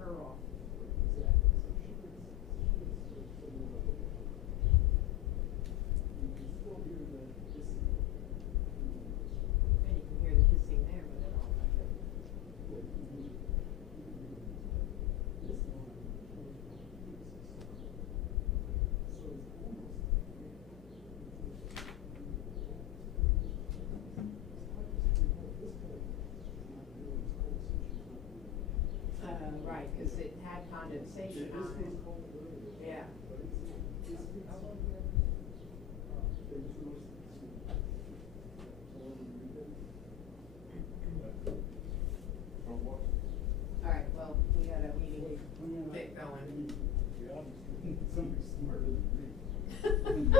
her off. Exactly. So she gets someone up. You can still hear the hissing. And you can hear the hissing there, but it all like that. Yeah, you can hear this one. So it's almost. Right, because it had condensation on it. Yeah. All right, well, we got a meeting bit going. Somebody's smarter than me.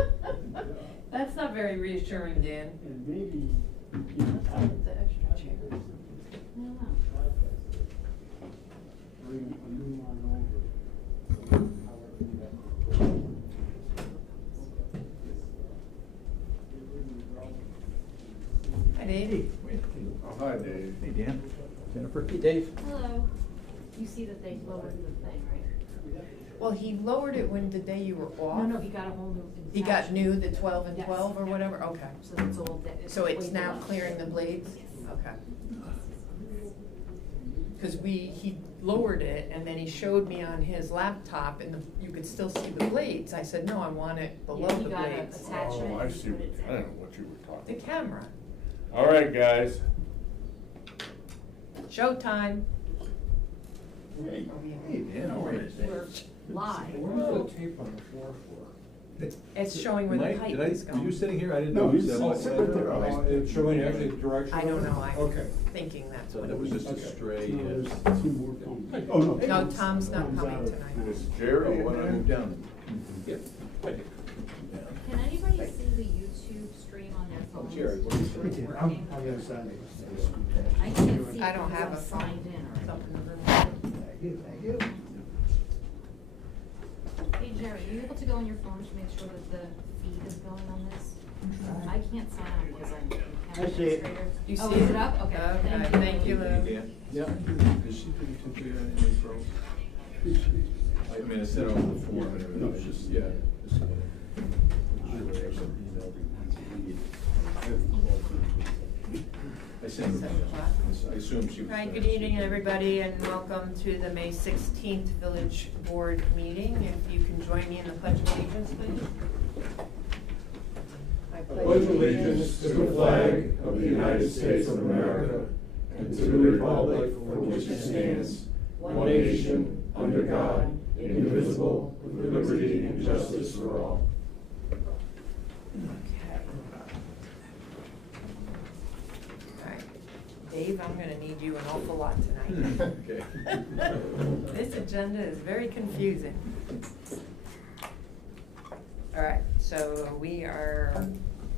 That's not very reassuring, Dan. And maybe. The extra chair. No. Bring a new one over. However you Hi, Dave. Oh, hi, Dave. Hey, Dan. Jennifer. Hey, Dave. Hello. You see that they lowered the thing, right? Well, he lowered it when the day you were off. No, he got a whole new. He got new, the 12 and Yes. 12 or whatever? Okay. So it's all. So it's way now below. clearing the blades? Yes. Okay. Because he lowered it and then he showed me on his laptop and you could still see the blades. I said, no, I want it below Yeah, he the got a blades. attachment. Oh, I and see. put it I down. don't know what you were The talking camera. about. All right, guys. Showtime. Hey, Dan. How are you? We're live. Where's the tape on the floor for? It's showing where the Mike, pipe were is going. you sitting here? I didn't No, know. he's Is that what- sit right there. Oh, it's showing actually the direction. I don't know. I'm Okay. thinking that's So what that it was was. just a stray. No, there's two more coming. Oh, no. No, Tom's not Tom's coming out of- tonight. Is Jerry Oh, in why don't I move there? down? Yeah. I did. Can anybody see the YouTube stream on their Oh, phones? Jerry, what do you Sure it's think? working. I'm gonna sign it. I can't see. I don't because have I'm a phone. signed in It's already. up in the room. Thank you. Hey Jerry, are you able to go on your phone to make sure that the feed is going on this? I can't sign on because I'm the camera I see it. administrator. You Oh, see is it? it up? Okay. Okay, thank you, Lou. Dan? Yeah. Is she doing something on any pros? I mean, I sent her on the form and everything. It's just, yeah. Just, I sent her. I assume she was. Hi, good evening, everybody, and welcome to the May 16th Village Board meeting. If you can join me in the Pledge of Allegiance, please. I pledge allegiance to the flag of the United States of America and to the republic for which it stands, one nation, under God, indivisible, with liberty and justice for all. Okay. All right. Dave, I'm gonna need you an awful lot tonight. Okay. This agenda is very confusing. All right, so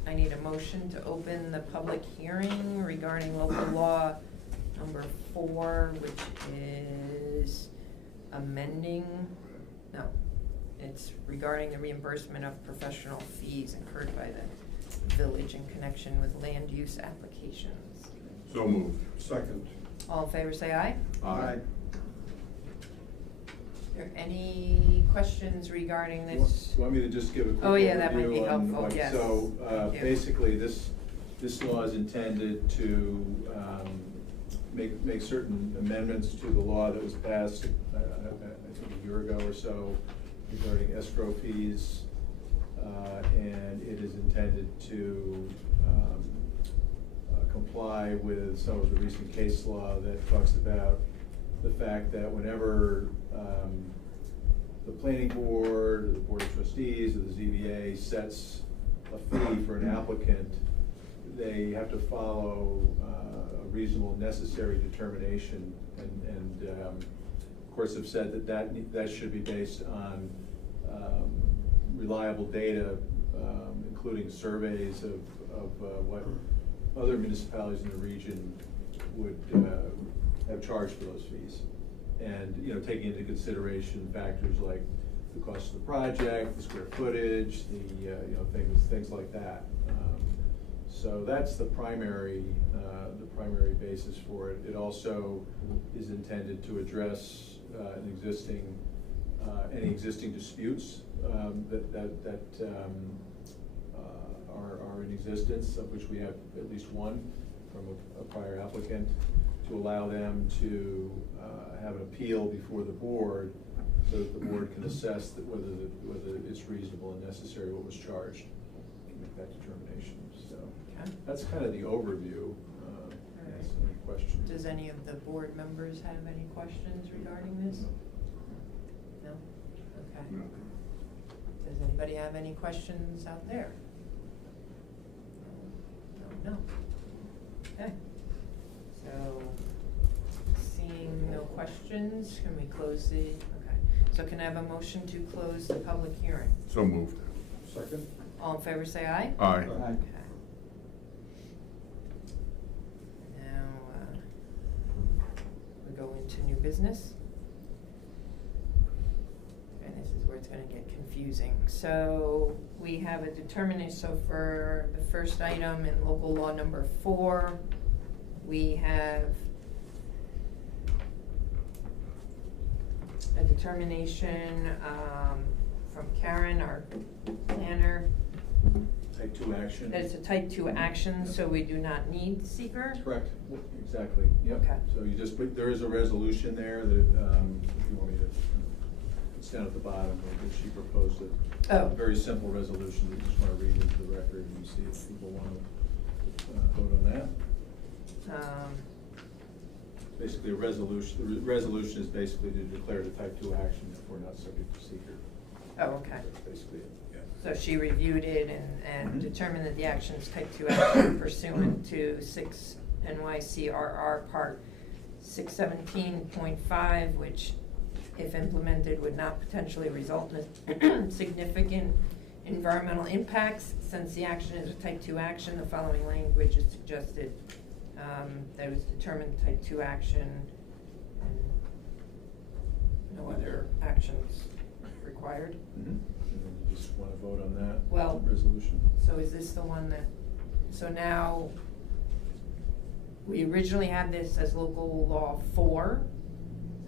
I need a motion to open the public hearing regarding local law number 4, which is it's regarding the reimbursement of professional fees incurred by the village in connection with land use applications. So moved. Second. All in favor, say aye. Aye. Are there any questions regarding this? Want me to just give a quick Oh, yeah, that might overview be on helpful, what- yes. So, Thank you. basically, this law is intended to make certain amendments to the law that was passed, I think a year ago or so, regarding escrow fees, and it is intended to comply with some of the recent case law that talks about the fact that whenever the planning board, or the board of trustees, or the ZBA sets a fee for an applicant, they have to follow a reasonable, necessary determination, and of course have said that should be based on reliable data, including surveys of what other municipalities in the region would have charged for those fees. And, taking into consideration factors like the cost of the project, the square footage, things like that. So that's the primary basis for it. It also is intended to address any existing disputes that are in existence, of which we have at least one from a prior applicant, to allow them to have an appeal before the board, so that the board can assess that whether it's reasonable and necessary what was charged, to make that determination. So Okay. that's kind of the overview. Yes, any questions? Does any of the board members have any questions regarding this? No? Okay. No. Does anybody have any questions out there? No, no. Okay. So, seeing no questions, can we close the, okay. So can I have a motion to close the public hearing? So moved. Second? All in favor, say aye. Aye. Aye. Okay. Now, we go into new business. And this is where it's gonna get confusing. So, we have a determination, so for the first item in local law number 4, we have a determination, from Karen, our planner, Type 2 action. that it's a type 2 action, so we do not need seeker? Correct, exactly, yep. Okay. So you just put, there is a resolution there that, if you want me to, it's down at the bottom, that she proposed it. Oh. A very simple resolution, we just wanna read into the record and see if people wanna vote on that. Basically a resolution, the resolution is basically to declare it a type 2 action if we're not subject to seeker. Oh, okay. That's basically it, yeah. So she reviewed it and Mhm. determined that the action is type 2 action pursuant to 6 NYCRR Part 617.5, which, if implemented, would not potentially result in significant environmental impacts. Since the action is a type 2 action, the following language is suggested. That it was determined type 2 action, and no other actions required. Mhm. And then you just wanna vote on that Well- resolution. So is this the one that, so now, we originally had this as local law 4.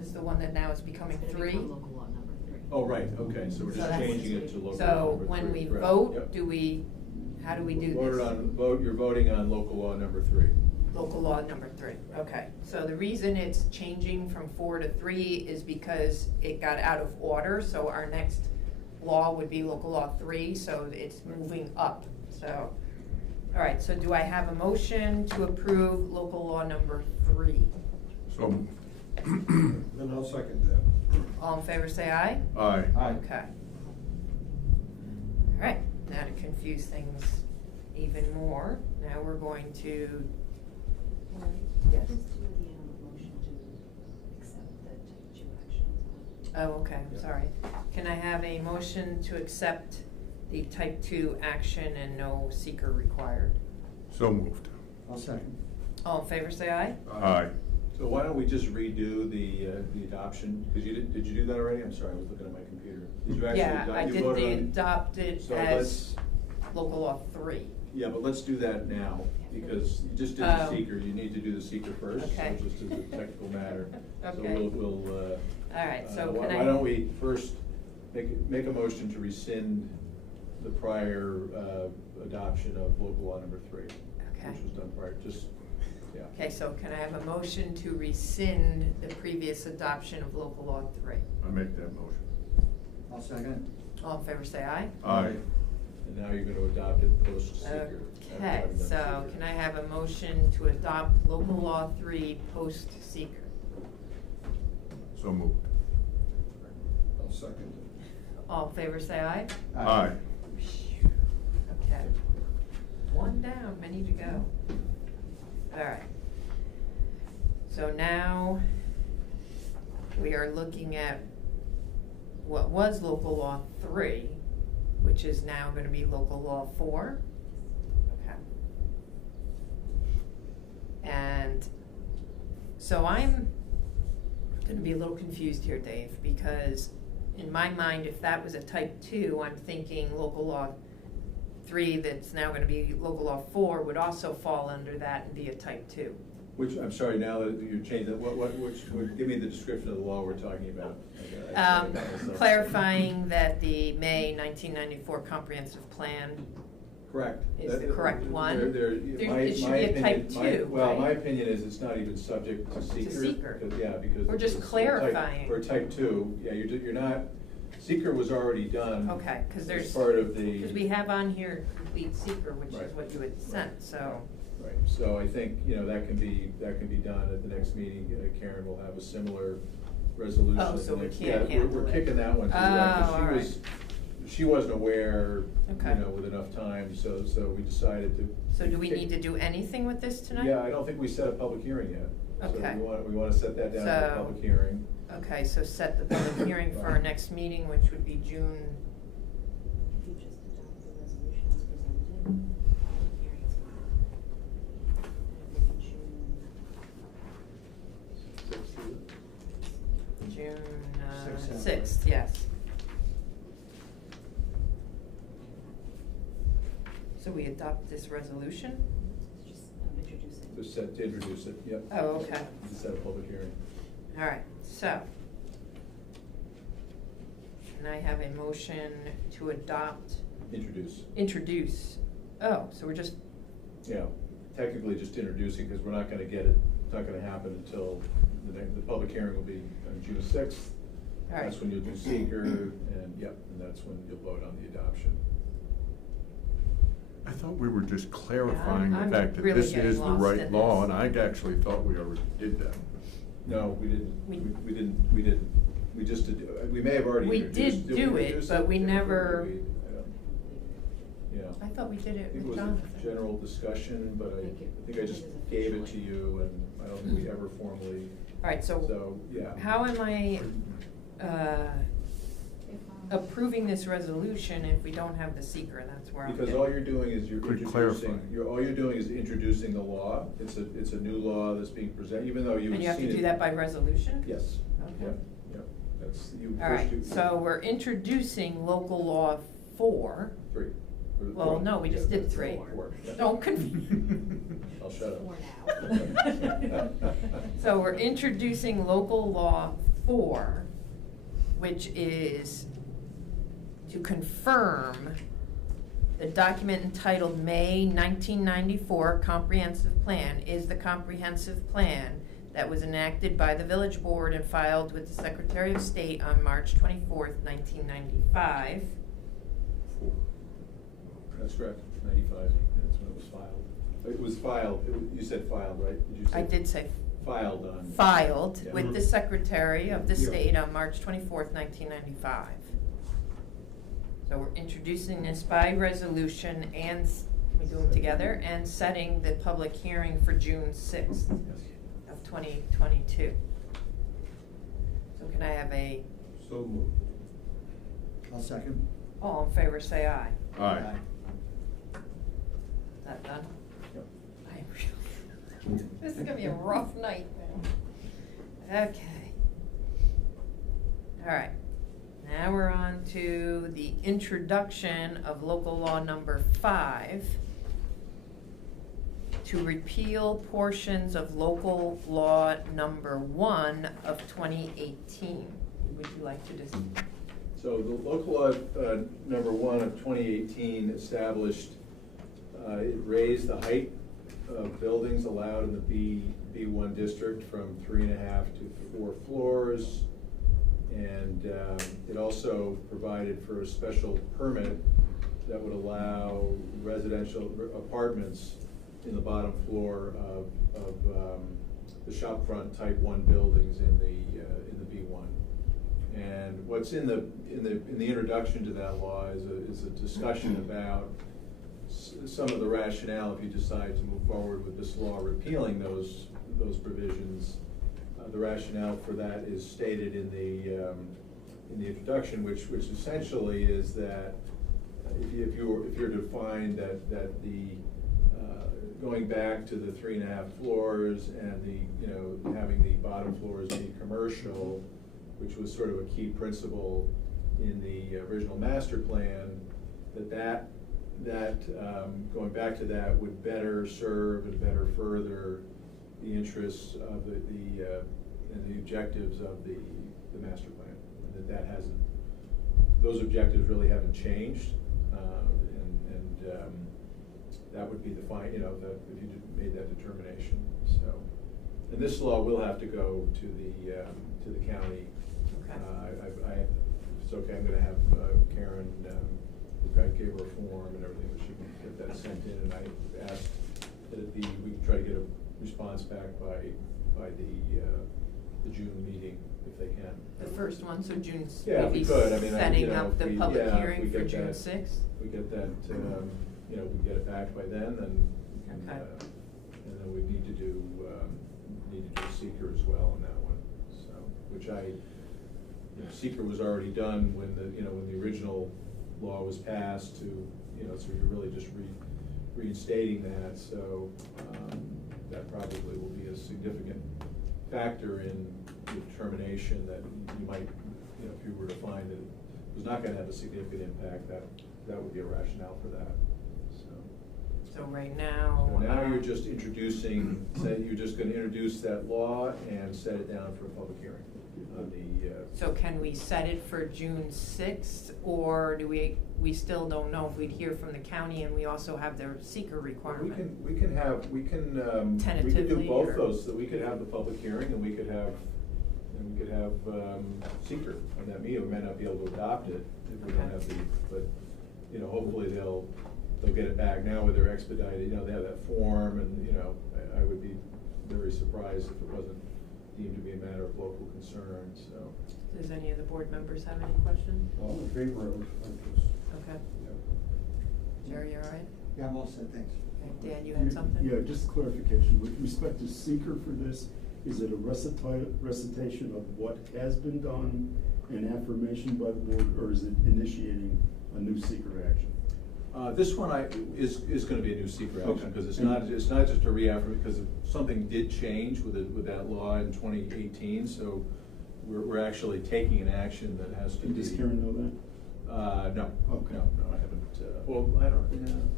Is this the one that now is becoming It's gonna 3? become local law number 3. Oh, right, okay, so we're So just that's- changing it to local So number when 3, we correct. vote, Yep. how do we do Voted this? on, you're voting on local law number 3. Local law number 3, okay. So the reason it's changing from 4 to 3 is because it got out of order, so our next law would be local law 3, so it's moving up, so. All right, so do I have a motion to approve local law number 3? So moved. Then I'll second that. All in favor, say aye. Aye. Aye. Okay. All right, now to confuse things even more, now we're going to, yes. Just do the motion to accept the type 2 actions. Oh, okay, I'm Yeah. sorry. Can I have a motion to accept the type 2 action and no seeker required? So moved. I'll second. All in favor, say aye. Aye. So why don't we just redo the adoption, because you did you do that already? I'm sorry, I was looking at my computer. Did you actually Yeah, I you did voted the on- adopted So as local law 3. Yeah, but let's do that now, because you just did the seeker, you need to do the seeker first, so Okay. just as a technical matter. Okay. So we'll, All right, so why can I? don't we first make a motion to rescind the prior adoption of local law number 3, Okay. which was done prior, just, yeah. Okay, so can I have a motion to rescind the previous adoption of local law 3? I make that motion. I'll second. All in favor, say aye. Aye. And now you're gonna adopt it post-seeker. Okay, so can I have a motion to adopt local law 3 post-seeker? So moved. I'll second All in favor, say aye. Aye. Okay. One down, many to go. All right. So now we are looking at what was local law 3, which is now gonna be local law 4. Okay. And so I'm gonna be a little confused here, Dave, because in my mind, if that was a type 2, I'm thinking local law 3 that's now gonna be local law 4 would also fall under that and be a type 2. Which, I'm sorry, now that you changed that, give me the description of the law we're talking about. Okay, I got myself. Clarifying that the May 1994 comprehensive plan Correct. is the correct one. It should be a type 2, Well, right? my opinion is it's not even subject to seeker. seeker. Because. We're just it's clarifying. For type 2, yeah, you're not, seeker was already done. Okay, because there's, as part of the. because we have on here complete seeker, which is Right. what you had sent, so. Right, so I think, that can be done at the next meeting. Karen will have a similar resolution. Oh, at so the we next- can't yeah, handle we're it. kicking that one too, right, 'cause Oh, all right. she wasn't aware, Okay. with enough time, so we decided to. So do we need to do anything with this tonight? Yeah, I don't think we set a public hearing yet. Okay. So we want to set that down for a So- public hearing. Okay, so set the public hearing for our next meeting, which would be June, If you just adopt the resolution as presented, public hearings fine. And it will be June Sixth. 6th, yes. So we adopt this resolution? Just introduce it. Just set to introduce it, yep. Oh, okay. To set a public hearing. All right, so. Can I have a motion to adopt, introduce? Oh, so we're just, Yeah, technically just introducing, because we're not gonna get it, it's not gonna happen until the public hearing will be on June 6th. all right. That's when you'll do seeker, and that's when you'll vote on the adoption. I thought we were just clarifying I'm the fact that really this getting is the lost right in law, this. and I actually thought we already did that. No, we didn't, We- we didn't, we just did, we may have already We introduced. did we do it, introduce but we Yeah, never- Yeah. I thought we did I it think it with was Jonathan. a general discussion, but I think I just gave it to you, and I don't think we ever formally, All right, so, yeah. how am I If, approving this resolution if we don't have the seeker? That's where I'm. Because getting- all you're doing is you're Could introducing, clarify. all you're doing is introducing the law. It's a new law that's being presented, even though you've seen it. And you have to do that by resolution? Yes, Okay. yep, that's, you All first right, do. so we're introducing local law 4. 3. Well, no, we just did 3. 4, yeah. Don't confuse. I'll shut up. 4 now. So we're introducing local law 4, which is to confirm the document entitled May 1994 Comprehensive Plan is the comprehensive plan that was enacted by the village board and filed with the Secretary of State on March 24th, 1995. That's correct, 95, that's when it was filed. It was filed, you said filed, right? Did you say? I did say Filed on. filed Yeah. with the Secretary of the Yeah. State on March 24th, 1995. So we're introducing this by resolution and, we do them together, and setting the public hearing for June 6th Yes. of 2022. So can I have So moved. I'll second. all in favor, say aye. Aye. Is that done? Yep. I am really, this is gonna be a rough night. Okay. All right. Now we're on to the introduction of local law number 5 to repeal portions of local law number 1 of 2018. Would you like to just? So the local law, number 1 of 2018 established, it raised the height of buildings allowed in the B1 district from 3.5 to 4 floors. And it also provided for a special permit that would allow residential apartments in the bottom floor of the shopfront type 1 buildings in the B1. And what's in the introduction to that law is a discussion about some of the rationale if you decide to move forward with this law repealing those provisions. The rationale for that is stated in the introduction, which essentially is that if you're to find that the going back to the 3.5 floors and having the bottom floors be commercial, which was sort of a key principle in the original master plan, that going back to that would better serve and better further the interests of and the objectives of the master plan. And that hasn't, those objectives really haven't changed. That would be the if you made that determination, so. And this law will have to go to the county. Okay. If it's okay, I'm gonna have Karen, I gave her a form and everything, but she can get that sent in, and I asked that we can try to get a response back by the June meeting, if they can. The first one, so June's, Yeah, if we could, I mean, setting you know, up if the we- public yeah, if hearing we for get June that- sixth? We get that, we get it back by then, then, and Okay. then we need to do seeker as well on that one, so, which seeker was already done when the original law was passed so you're really just reinstating that, so, that probably will be a significant factor in the determination that you might, if you were to find that it was not gonna have a significant impact, that would be a rationale for that, so. So right now. So now you're just introducing, you're just gonna introduce that law and set it down for a public hearing on the. So can we set it for June sixth, or do we still don't know if we'd hear from the county, and we also have their seeker requirement? We can do Tentatively, both or- those, so we could have the public hearing and we could have seeker on that meeting. We might not be able to adopt it if we don't have but, hopefully they'll get it back now with their expedited, they have that form, and, I would be very surprised if it wasn't deemed to be a matter of local concern, so. Does any of the board members have any questions? All in favor of this? Okay. Yeah. Jerry, you all right? Yeah, I'm all set, thanks. Okay, Dan, you had something? Yeah, just clarification, with respect to seeker for this, is it a recitation of what has been done, an affirmation by the board, or is it initiating a new seeker action? This one is gonna be a new secret action, Okay. because it's not just a reaffirmation, because something did change with that law in 2018, so we're actually taking an action that has to be. Does Karen know that? No. Okay. No, I haven't, well, I don't,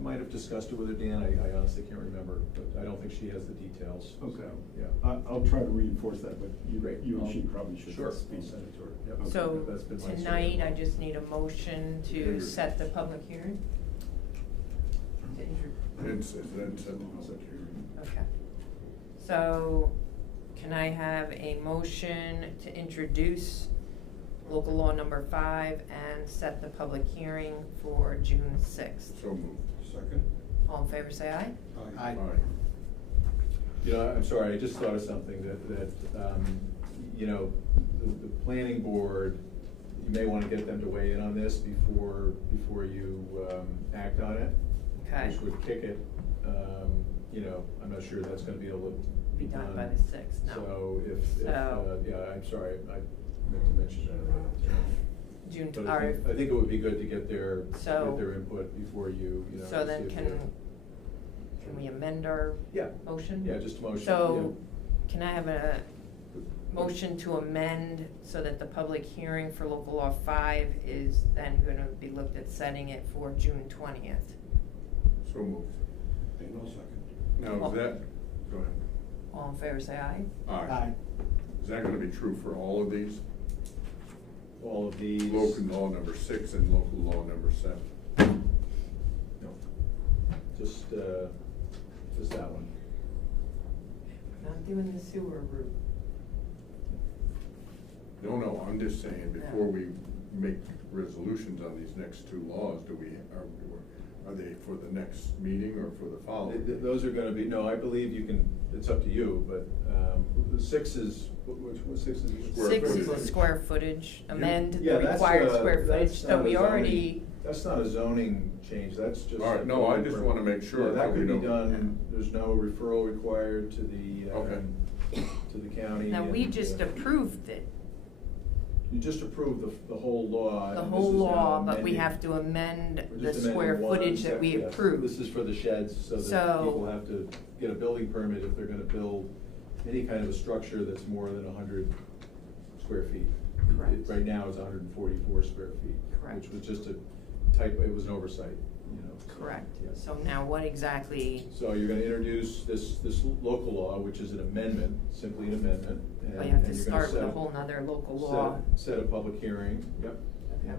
I might have discussed it with her, Dan, I honestly can't remember, but I don't think she has the details. Okay. So, yeah. I'll try to reinforce that, but Great. you and she probably should. Sure. be I'll send it to her. Yep. Okay. So That's been my tonight, suggestion. I just need a motion to set the public hearing? To Okay. So, can I have a motion to introduce local law number 5 and set the public hearing for June 6th? So moved. Second? All in favor, say aye. Aye. I'm sorry, I just thought of something that the planning board, you may wanna get them to weigh in on this before you, act on it. Okay. Which would kick it, I'm not sure that's gonna be able to Be done by the 6th, no. So if, yeah, I'm sorry, I meant to mention that. June, But all I right. think it would be good to get their So- input before you, So then see if can we amend our Yeah. motion? Yeah, just a motion, So, can I have a motion to amend so that the public hearing for local law 5 is then gonna be looked at setting it for June 20th? So moved. No second. Now, is that, go ahead. All in favor, say aye. Aye. Is that gonna be true for all of these? all of these. Local law number 6 and local law number 7? No, just that one. Not doing the sewer route. No, I'm just saying, before we make resolutions on these next 2 laws, are they for the next meeting or for the following? Those are gonna be, no, I believe you can, it's up to you, but, the 6 is, what 6 is? Square 6 is the footage. square footage, amend Yeah, the that's, required square that's footage, not so a we zoning- already, That's not a zoning change, that's just. All right, no, I just wanna make sure Yeah, that that we could be don't- done, there's no referral required to the, Okay. to the county. now, we and, just approved it, You just approved the whole law. the and whole this is now law, but we amending. have to amend We're the just amending square one footage that we yeah. approved. This is for the sheds, so that So- people have to get a building permit if they're gonna build any kind of a structure that's more than 100 square feet. Correct. Right now it's 144 square feet. Correct. Which was just a type, it was an oversight. you know. Correct. Yeah. So now what exactly, So you're gonna introduce this local law, which is an amendment, simply an amendment. well, you have to and you're gonna start with a set- whole nother local law. Set a public hearing, yep. Okay.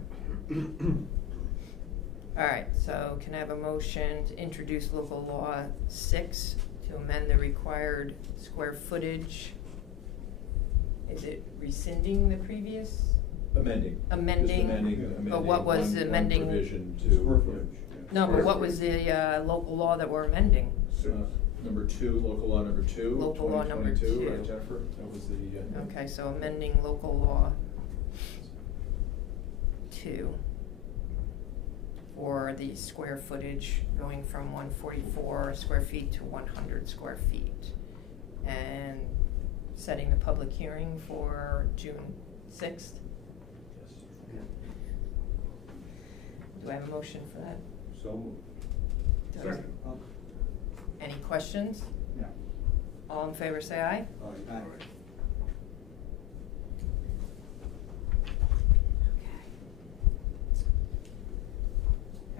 All right, so can I have a motion to introduce local law 6 to amend the required square footage? Is it rescinding the previous? Amending. Amending? Just amending But what was one amending? provision to. Square footage. No, but what was the local law that we're amending? Number 2, local law number 2. Local law number 2022, 2. right, Jennifer? That was the. Okay, so amending local law 2 for the square footage going from 144 square feet to 100 square feet. And setting the public hearing for June 6th. Yes. Do I have a motion for that? So moved. Do I- Second. Any questions? Yeah. All in favor, say aye. Aye.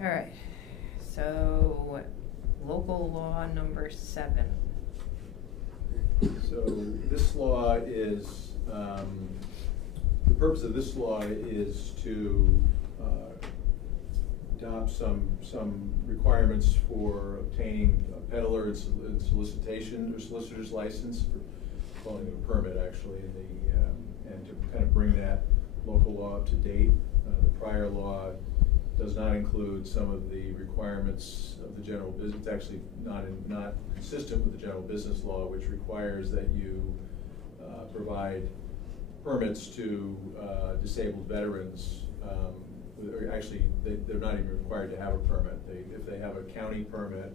All right, so local law number 7. So this law is, the purpose of this law is to adopt some requirements for obtaining a peddler and solicitation or solicitor's license, for calling it a permit actually, and to kind of bring that local law up to date. The prior law does not include some of the requirements of the general business. It's actually not consistent with the general business law, which requires that you provide permits to disabled veterans. Actually, they're not even required to have a permit. If they have a county permit,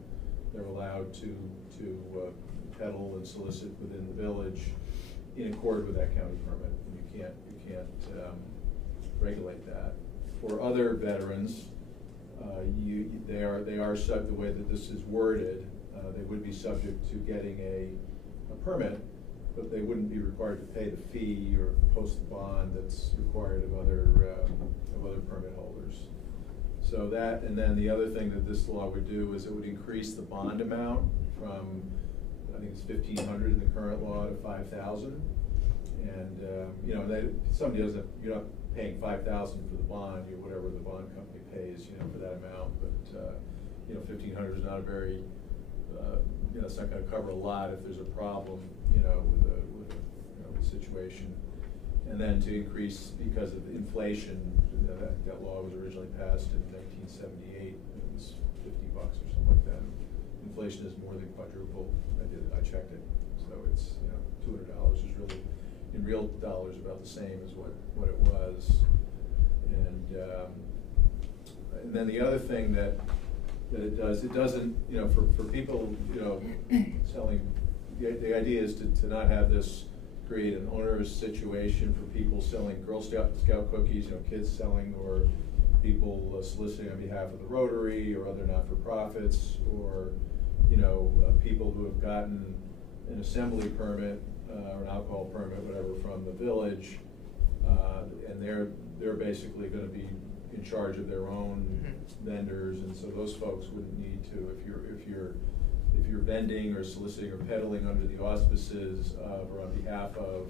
they're allowed to peddle and solicit within the village in accord with that county permit. And you can't regulate that. For other veterans, they are the way that this is worded, they would be subject to getting a permit, but they wouldn't be required to pay the fee or post the bond that's required of other permit holders. So that, and then the other thing that this law would do is it would increase the bond amount from, I think it's $1,500 in the current law to $5,000. And, you know, somebody doesn't, you're not paying $5,000 for the bond, you know, whatever the bond company pays, you know, for that amount. But, you know, $1,500 is not a very, you know, it's not gonna cover a lot if there's a problem, you know, with the situation. And then to increase, because of inflation, you know, that law was originally passed in 1978, it was $50 or something like that. Inflation is more than quadrupled. I checked it, so it's, you know, $200 is really, in real dollars, about the same as what it was. And then the other thing that it does, it doesn't, you know, for people, you know, selling, the idea is to not have this create an onerous situation for people selling Girl Scout cookies, you know, kids selling, or people soliciting on behalf of the Rotary or other not-for-profits, or, you know, people who have gotten an assembly permit or an alcohol permit, whatever, from the village, and they're basically going to be in charge of their own vendors, and so those folks wouldn't need to, if you're vending or soliciting or peddling under the auspices of or on behalf of,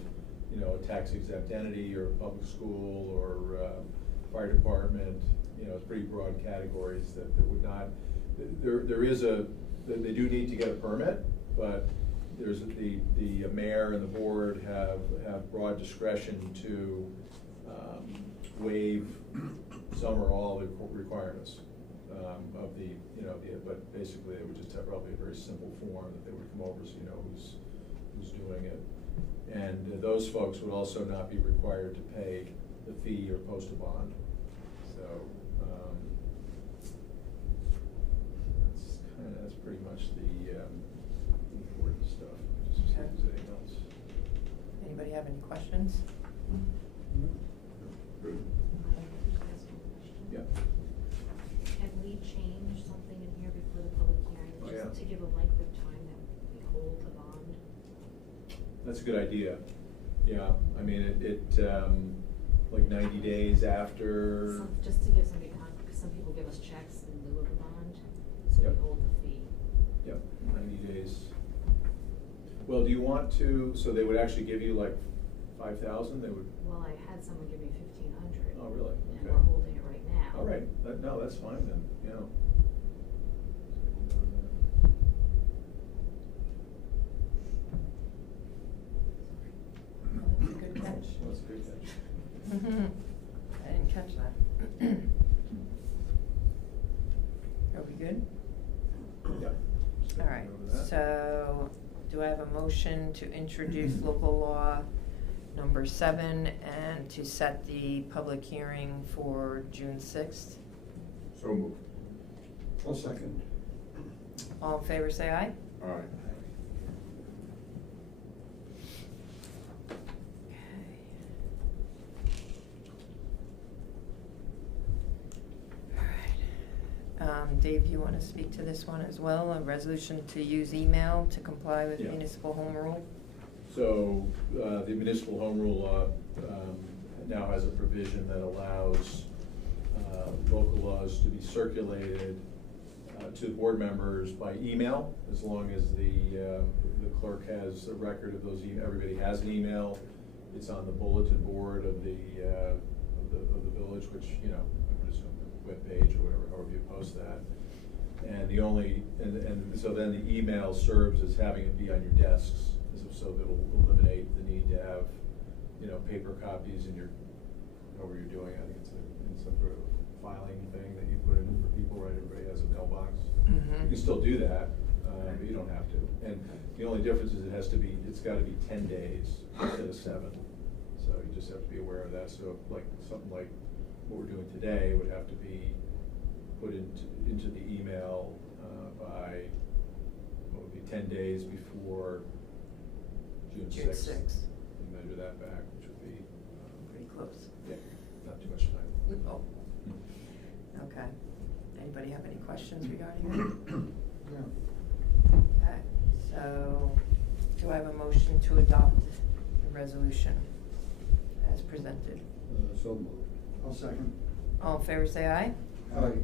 you know, a tax exempt entity or a public school or fire department, you know, it's pretty broad categories that would not, they do need to get a permit, but there's the mayor and the board have broad discretion to waive some or all the requirements of the, you know, but basically it would just have probably a very simple form that they would come over so you know who's doing it. And those folks would also not be required to pay the fee or post a bond. So that's pretty much the important stuff. Just see if there's anything else. Anybody have any questions? Good. Yeah. Can we change something in here before the public hearing, Oh, yeah. just to give a length of time that we hold the bond? That's a good idea. Yeah, I mean, it like 90 days after. Just to give somebody time, because some people give us checks in lieu of a bond, so we Yep. hold the fee. Yep, 90 days. Well, do you want to, so they would actually give you like 5,000, they would, Well, I had someone give me 1,500. oh, really? And Okay. we're holding it right now. All right, no, that's fine then, yeah. That's a good catch. That's a good catch. I didn't catch that. Are we good? Yep. All right, so do I have a motion to introduce local law number 7 and to set the public hearing for June 6th? So moved. I'll second. All in favor, say aye. All right. All right. Dave, you want to speak to this one as well? A resolution to use email to comply with Yeah. municipal home rule? So, the municipal home rule law now has a provision that allows local laws to be circulated to board members by email, as long as the clerk has a record of those everybody has an email. It's on the bulletin board of the village, which, you know, I would assume the webpage or whatever, however you post that. And and so then the email serves as having it be on your desks, so that'll eliminate the need to have, you know, paper copies in your, whatever you're doing. I think it's in some sort of filing thing that you put in for people, right? Everybody has a mailbox. Mhm. You can still do that, but you don't have to. And the only difference is it's gotta be 10 days instead of 7. So you just have to be aware of that. So like, something like what we're doing today would have to be put into the email by, what would be 10 days before June 6th. 6th. And measure that back, which would be, Pretty close. yeah, not too much time. Oh. Okay. Anybody have any questions regarding that? Yeah. Okay, so do I have a motion to adopt the resolution as presented? So moved. I'll second. All in favor, say aye. Aye.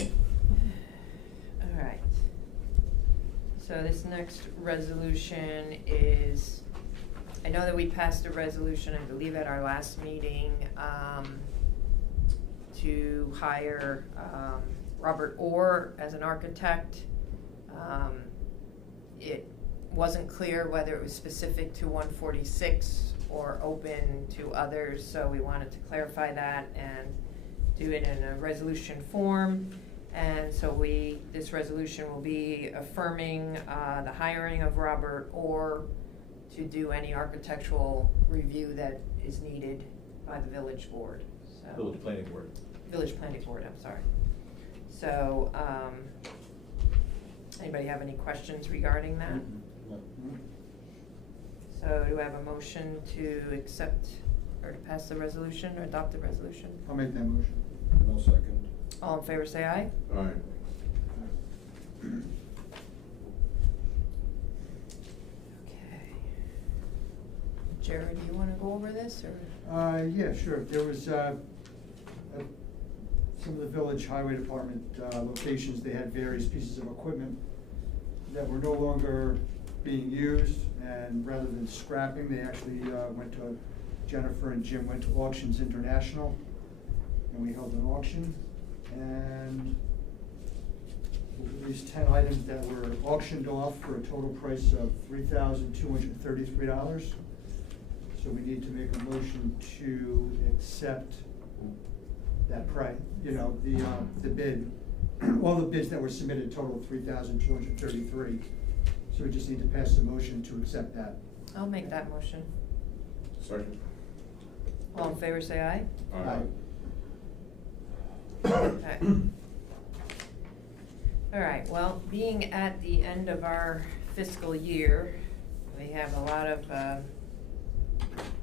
All right. So this next resolution is, I know that we passed a resolution, I believe at our last meeting, to hire Robert Orr as an architect. It wasn't clear whether it was specific to 146 or open to others, so we wanted to clarify that and do it in a resolution form. And so this resolution will be affirming the hiring of Robert Orr to do any architectural review that is needed by the village board, so. Village planning board. Village planning board, I'm sorry. So, anybody have any questions regarding that? No. So do I have a motion to accept or to pass the resolution or adopt the resolution? I'll make that motion. And I'll second. All in favor, say aye. All right. Okay. Jared, do you wanna go over this, or? Yeah, sure. There was, some of the village highway department, locations, they had various pieces of equipment that were no longer being used, and rather than scrapping, they actually, Jennifer and Jim went to Auctions International, and we held an auction, and these 10 items that were auctioned off for a total price of $3,233. So we need to make a motion to accept that price, the bid. All the bids that were submitted total $3,233. So we just need to pass a motion to accept that. I'll make that motion. Second. All in favor, say aye. All right. Okay. All right, well, being at the end of our fiscal year, we have a lot of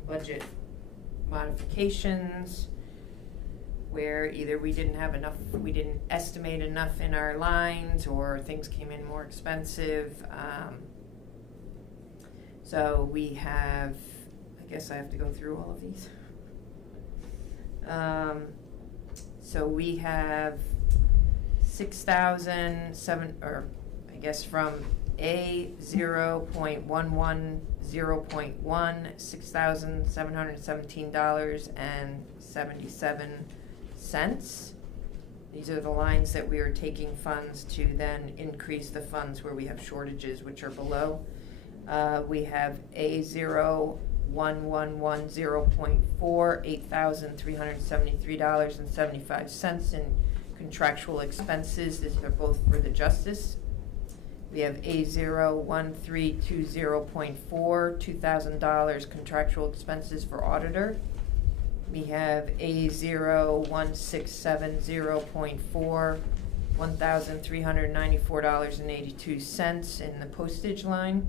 budget modifications where either we didn't estimate enough in our lines, or things came in more expensive. So we have, I guess I have to go through all of these. So we have 6,007, or I guess from A 0.110.1, $6,717.77. These are the lines that we are taking funds to then increase the funds where we have shortages, which are below. We have A 0.1110.4, $8,373.75 in contractual expenses. These are both for the justice. We have A 0.1320.4, $2,000 contractual expenses for auditor. We have A 0.1670.4, $1,394.82 in the postage line.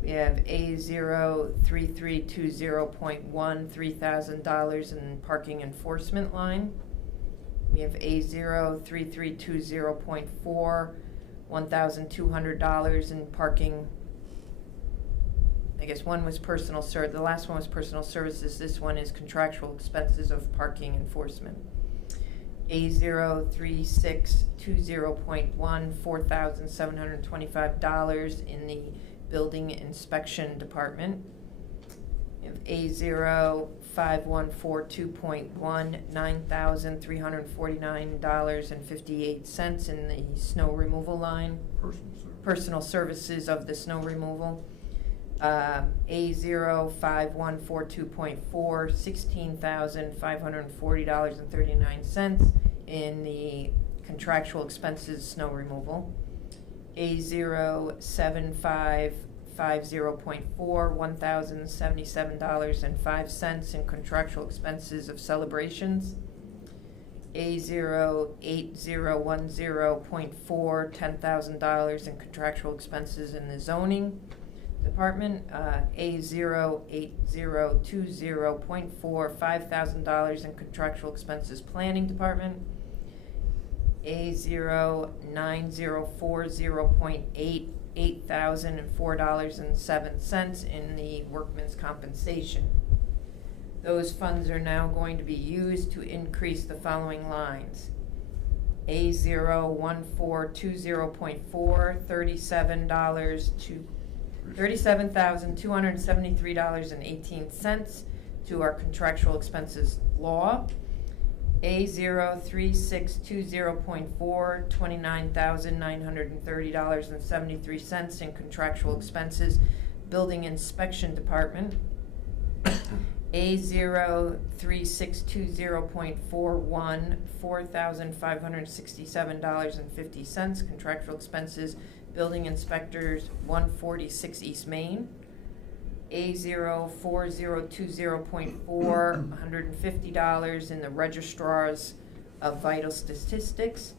We have A 0.3320.1, $3,000 in parking enforcement line. We have A 0.3320.4, $1,200 in parking. I guess one was the last one was personal services. This one is contractual expenses of parking enforcement. A 0.3620.1, $4,725 in the building inspection department. We have A 0.5142.1, $9,349.58 in the snow removal line. Personal services of the snow removal. A 0.5142.4, $16,540.39 in the contractual expenses snow removal. A 0.7550.4, $1,077.05 in contractual expenses of celebrations. A 0.8010.4, $10,000 in contractual expenses in the zoning department. A 0.8020.4, $5,000 in contractual expenses planning department. A 0.9040.8, $8,004.07 in the workman's compensation. Those funds are now going to be used to increase the following lines. A 0.1420.4, $37,273.18 to our contractual expenses law. A 0.3620.4, $29,930.73 in contractual expenses building inspection department. A 0.3620.41, $4,567.50 contractual expenses building inspectors 146 East Main. A 0.4020.4, $150 in the registrars of vital statistics.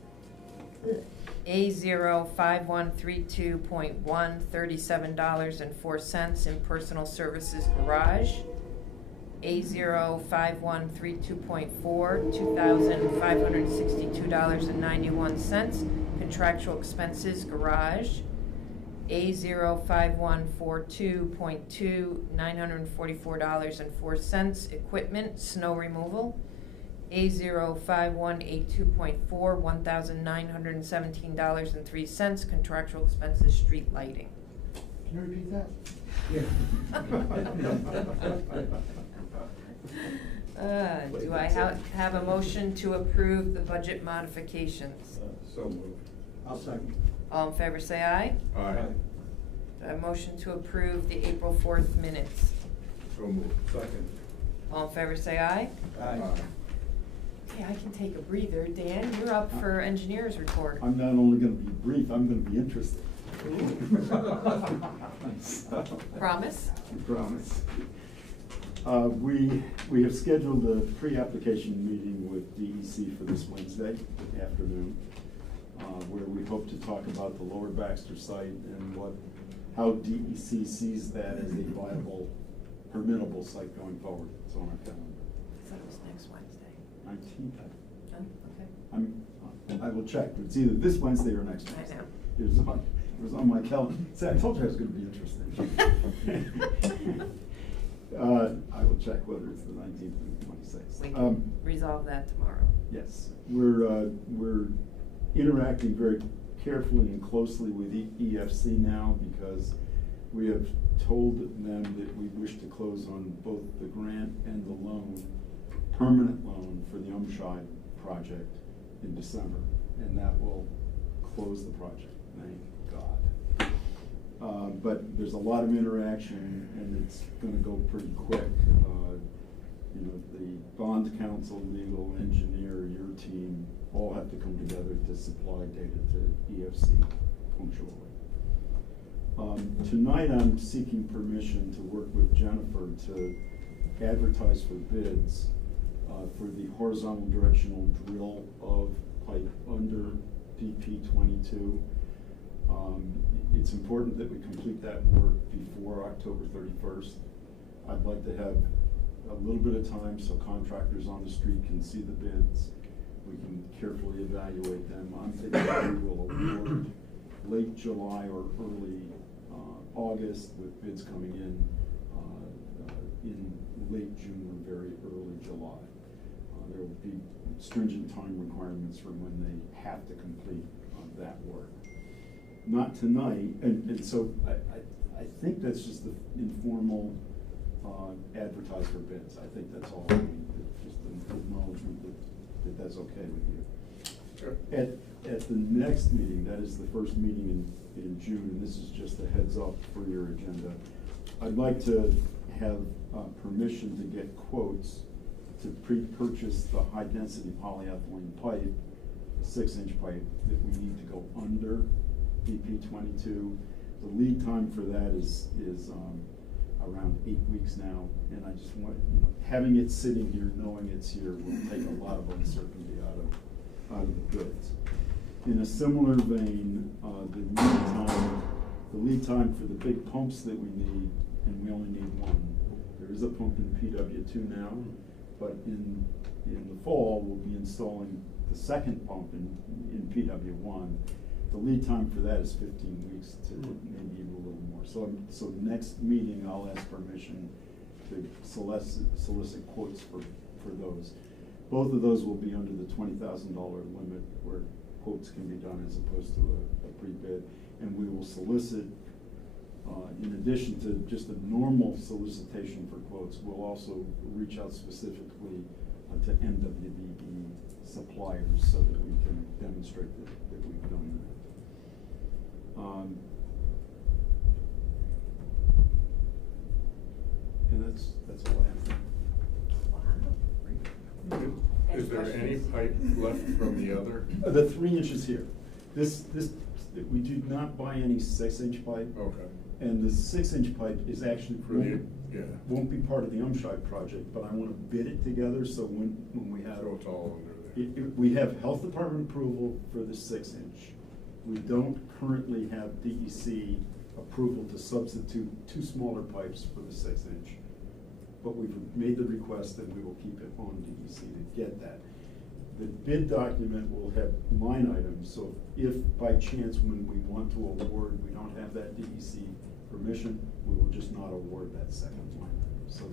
A 0.5132.1, $37.04 in personal services garage. A 0.5132.4, $2,562.91 contractual expenses garage. A 0.5142.2, $944.04 equipment snow removal. A 0.5182.4, $1,917.03 contractual expenses street lighting. Can you repeat that? Do I have a motion to approve the budget modifications? So moved. I'll second. All in favor say aye. Aye. Do I have a motion to approve the April 4th minutes? So moved. Second. All in favor say aye. Aye. Okay, I can take a breather. Dan, you're up for engineer's report. I'm not only gonna be brief, I'm gonna be interested. Promise? I promise. We have scheduled a pre-application meeting with DEC for this Wednesday afternoon, where we hope to talk about the Lower Baxter site and how DEC sees that as a viable, permittable site going forward. It's on our calendar. I thought it was next Wednesday. 19th. Oh, okay. I will check, but it's either this Wednesday or next I Wednesday. know. It was on my calendar. See, I told you I was gonna be interesting. I will check whether it's the 19th or the 26th. We can resolve that tomorrow. Yes, we're interacting very carefully and closely with EFC now because we have told them that we wish to close on both the grant and the loan, permanent loan for the Umshide project in December, and that will close the project, thank God. But there's a lot of interaction and it's gonna go pretty quick. You know, the bond counsel, legal, engineer, your team, all have to come together to supply data to EFC punctually. Tonight I'm seeking permission to work with Jennifer to advertise for bids for the horizontal directional drill of pipe under DP 22. It's important that we complete that work before October 31st. I'd like to have a little bit of time so contractors on the street can see the bids. We can carefully evaluate them. I'm thinking we will award late July or early August with bids coming in late June or very early July. There will be stringent time requirements for when they have to complete that work. Not tonight, and so I think that's just the informal advertise for bids. I think that's all. Just an acknowledgement that that's okay with you. Sure. At the next meeting, that is the first meeting in June, and this is just a heads up for your agenda. I'd like to have permission to get quotes to pre-purchase the high-density polyethylene pipe, the 6-inch pipe that we need to go under DP 22. The lead time for that is around 8 weeks now, and I just want, you know, having it sitting here, knowing it's here, will take a lot of uncertainty out of the bids. In a similar vein, the lead time for the big pumps that we need, and we only need one. There is a pump in PW2 now, but in the fall we'll be installing the second pump in PW1. The lead time for that is 15 weeks to maybe even a little more. So next meeting I'll ask permission to solicit quotes for those. Both of those will be under the $20,000 limit where quotes can be done as opposed to a pre-bid. And we will solicit, in addition to just a normal solicitation for quotes, we'll also reach out specifically to NWBE suppliers so that we can demonstrate that we've done that. And that's all I have. Is there any pipe left from the other? The 3 inches here. We do not buy any 6-inch pipe. Okay. And the 6-inch pipe is actually won't be part of the Umshide project, but I want to bid it together so when we have So it's all under there. we have health department approval for the 6-inch. We don't currently have DEC approval to substitute 2 smaller pipes for the 6-inch. But we've made the request and we will keep it on DEC to get that. The bid document will have line items, so if by chance when we want to award, we don't have that DEC permission, we will just not award that second line item. So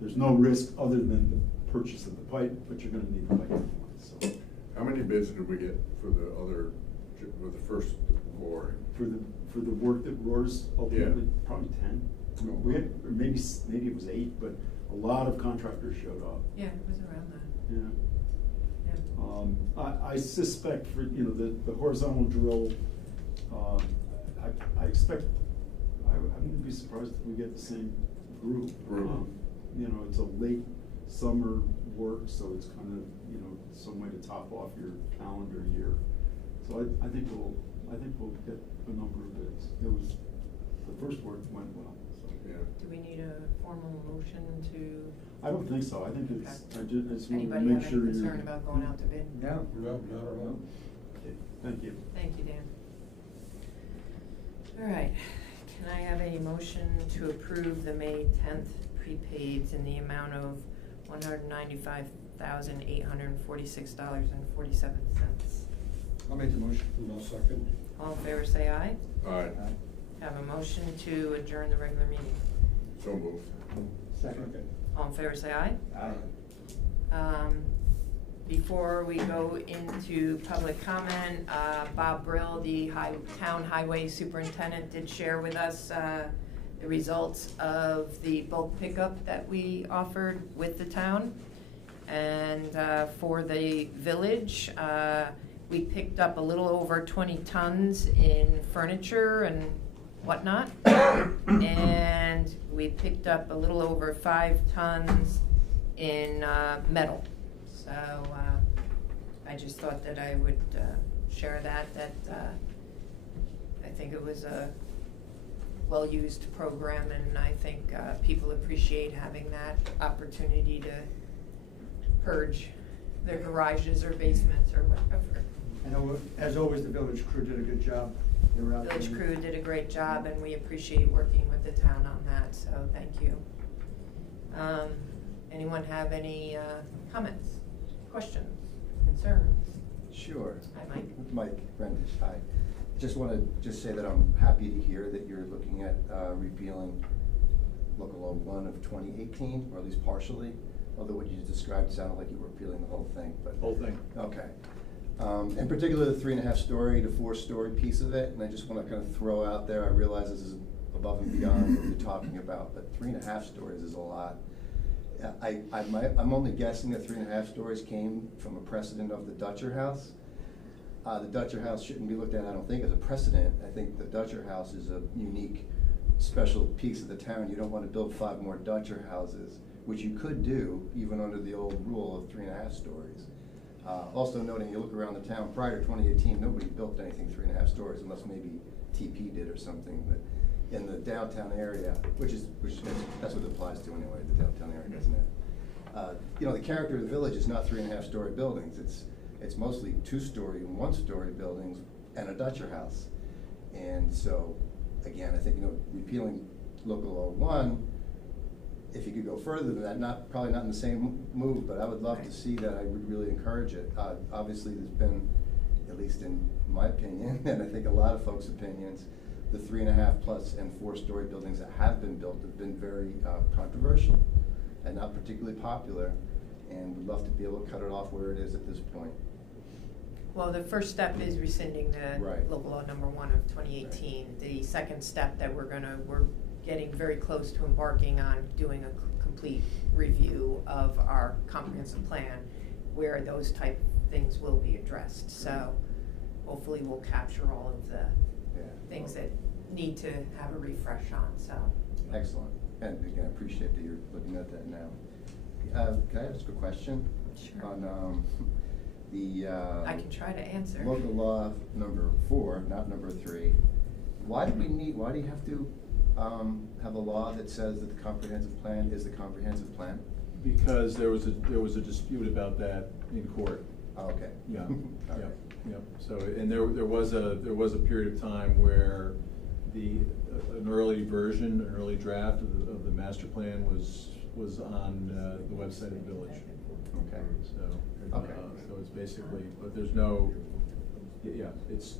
there's no risk other than the purchase of the pipe, but you're gonna need the pipe anyway, so. How many bids did we get for the first boring? For the work that Roars ultimately, probably 10. Oh. We had, or maybe it was 8, but a lot of contractors showed up. Yeah, it was around that. Yeah. Yeah. I suspect for, you know, the horizontal drill, I expect, I wouldn't be surprised if we get the same group. You know, it's a late summer work, so it's kind of, you know, some way to top off your calendar year. So I think we'll get a number of bids. The first work went well. So. Yeah. Do we need a formal motion to? I don't think so. I think it's, Okay. I just want to Anybody make have sure any you're. concern about going out to bid? No. No, not at all. Okay, thank you. Thank you, Dan. All right, can I have a motion to approve the May 10th prepaids in the amount of $195,846.47? I'll make the motion. And I'll second. All in favor say aye. All right. Have a motion to adjourn the regular meeting. So moved. Second. All in favor, say aye. Before we go into public comment, Bob Brill, the town highway superintendent, did share with us the results of the bulk pickup that we offered with the town. And for the village, we picked up a little over 20 tons in furniture and whatnot. And we picked up a little over 5 tons in metal. So I just thought that I would share that I think it was a well-used program, and I think people appreciate having that opportunity to purge their garages or basements or whatever. I know, as always, the village crew did a good job. They were out there. Village crew did a great job, and we appreciate working with the town on that, so thank you. Anyone have any comments, questions, concerns? Sure. Hi, Mike. Mike Rendish, hi. Just want to say that I'm happy to hear that you're looking at repealing Local Law 1 of 2018, or at least partially, although what you just described sounded like you were repealing the whole thing. But Whole thing. Okay. In particular, the 3.5-story to 4-story piece of it, and I just want to kind of throw out there, I realize this is above and beyond what you're talking about, but 3.5 stories is a lot. I'm only guessing that 3.5 stories came from a precedent of the Dutcher House. The Dutcher House shouldn't be looked at, I don't think, as a precedent. I think the Dutcher House is a unique, special piece of the town. You don't want to build 5 more Dutcher houses, which you could do even under the old rule of 3.5 stories. Also noting, you look around the town, prior to 2018, nobody built anything 3.5 stories, unless maybe TP did or something. But in the downtown area, that's what it applies to anyway, the downtown area, doesn't it? You know, the character of the village is not 3.5-story buildings. It's mostly 2-story and 1-story buildings and a Dutcher house. And so, again, I think, you know, repealing Local Law 1, if you could go further than that, probably not in the same move, but I would love to see that. I would really encourage it. Obviously, there's been, at least in my opinion, and I think a lot of folks' opinions, the 3.5+ and 4-story buildings that have been built have been very controversial and not particularly popular, and we'd love to be able to cut it off where it is at this point. Well, the first step is rescinding the Right. Local Law number 1 of 2018. Right. The second step that we're getting very close to embarking on doing a complete review of our comprehensive plan where those type of things will be addressed. So hopefully we'll capture all of the things that need to have a refresh on, so. Excellent. And again, I appreciate that you're looking at that now. Can I ask a question? Sure. On the I can try to answer. Local Law number 4, not number 3. Why do you have to have a law that says that the comprehensive plan is the comprehensive plan? Because there was a dispute about that in court. Oh, okay. Yeah, All yeah, right. yeah. So, and there was a period of time where an early version, an early draft of the master plan was on the website of the village. Okay. So it's basically, but there's no, it's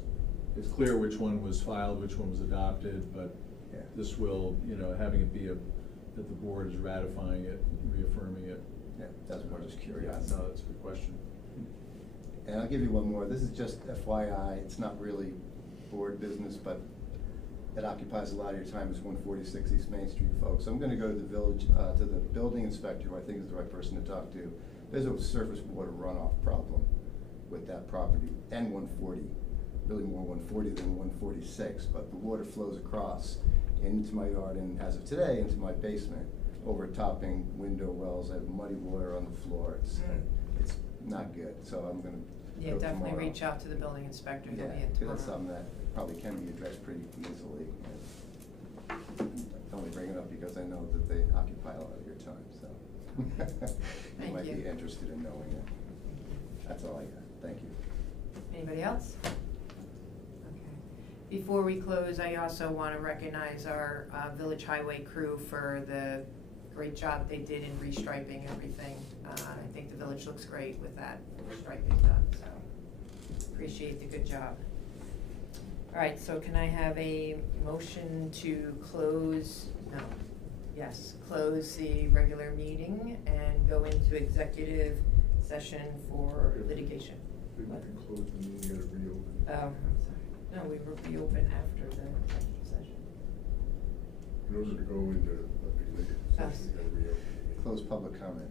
clear which one was filed, which one was adopted, but Yeah. this will, having it be that the board is ratifying it, reaffirming it. Yeah, that's what I was just curious. Yeah, no, that's a good question. And I'll give you one more. This is just FYI. It's not really board business, but it occupies a lot of your time. It's 146 East Main Street, folks. I'm going to go to the village, to the building inspector, who I think is the right person to talk to. There's a surface water runoff problem with that property, and 140. Really more 140 than 146, but the water flows across into my yard, and as of today, into my basement, overtopping window wells. I have muddy water on the floor. It's not good, so I'm going to Yeah, go definitely tomorrow. reach out to the building inspector. He'll be Yeah, in because tomorrow. that's something that probably can be addressed pretty easily. I only bring it up because I know that they occupy a lot of your time, so. You Thank might you. be interested in knowing it. That's all I got. Thank you. Anybody else? Okay. Before we close, I also want to recognize our village highway crew for the great job they did in restriping everything. I think the village looks great with that striping done, so appreciate the good job. All right, so can I have a motion to close? No. Yes, close the regular meeting and go into executive session for litigation. Didn't What? we close the meeting, gotta reopen? Oh, I'm sorry. No, we reopen after the executive session. In order to go into executive session, you gotta reopen the meeting. Close public comment.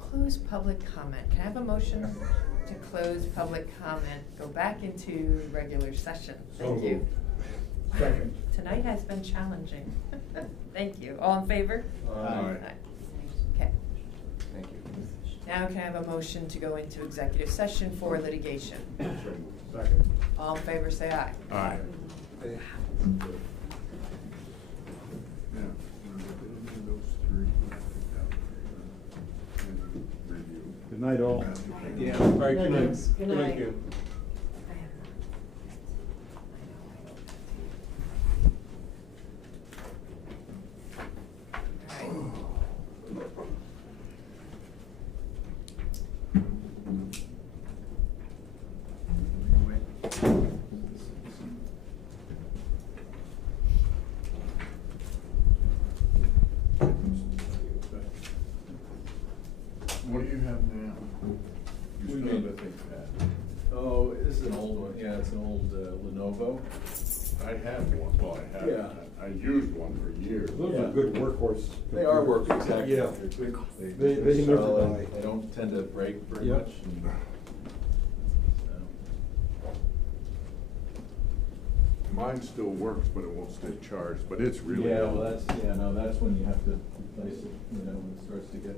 Close public comment. Can I have a motion to close public comment, go back into regular session? So Thank you. moved. Second. Tonight has been challenging. Thank you. All in favor? Aye. Okay. Thank you. Now can I have a motion to go into executive session for litigation? So moved. Second. All in favor, say aye. Aye. Okay. Now, any of those three, and review. Good night, all. Yeah, all right, good night. Good night. Thank you. What do you have now? You We still have made- that thing, Pat? Oh, this is an old one, yeah, it's an old Lenovo. I have one, well, I have, Yeah. I used one for years. Those Yeah. are good workhorse. They are work, exactly. Yeah. They're good. They they're never solid. die. They don't tend to break very Yep. much. And, Mine still works, but it won't stay charged, but it's really. Yeah, old. well, that's when you have to replace it, when it starts to get.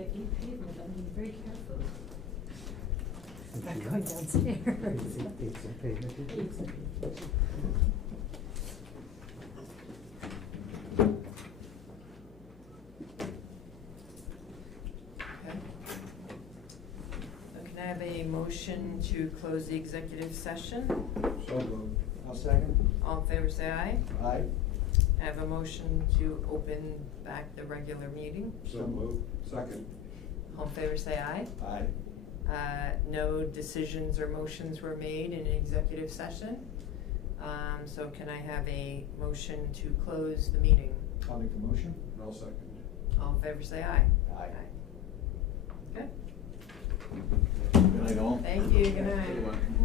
I eat pavement, I'm being very careful. Not going downstairs. Eat some pavement. Eat some pavement. Okay. So can I have a motion to close the executive session? So moved. I'll second. All in favor, say aye. Aye. I have a motion to open back the regular meeting. So moved. Second. All in favor, say aye. Aye. No decisions or motions were made in an executive session. So can I have a motion to close the meeting? I'll make the motion. I'll second. All in favor, say aye. Aye. Good. Good night, all. Thank you, good night. Good one.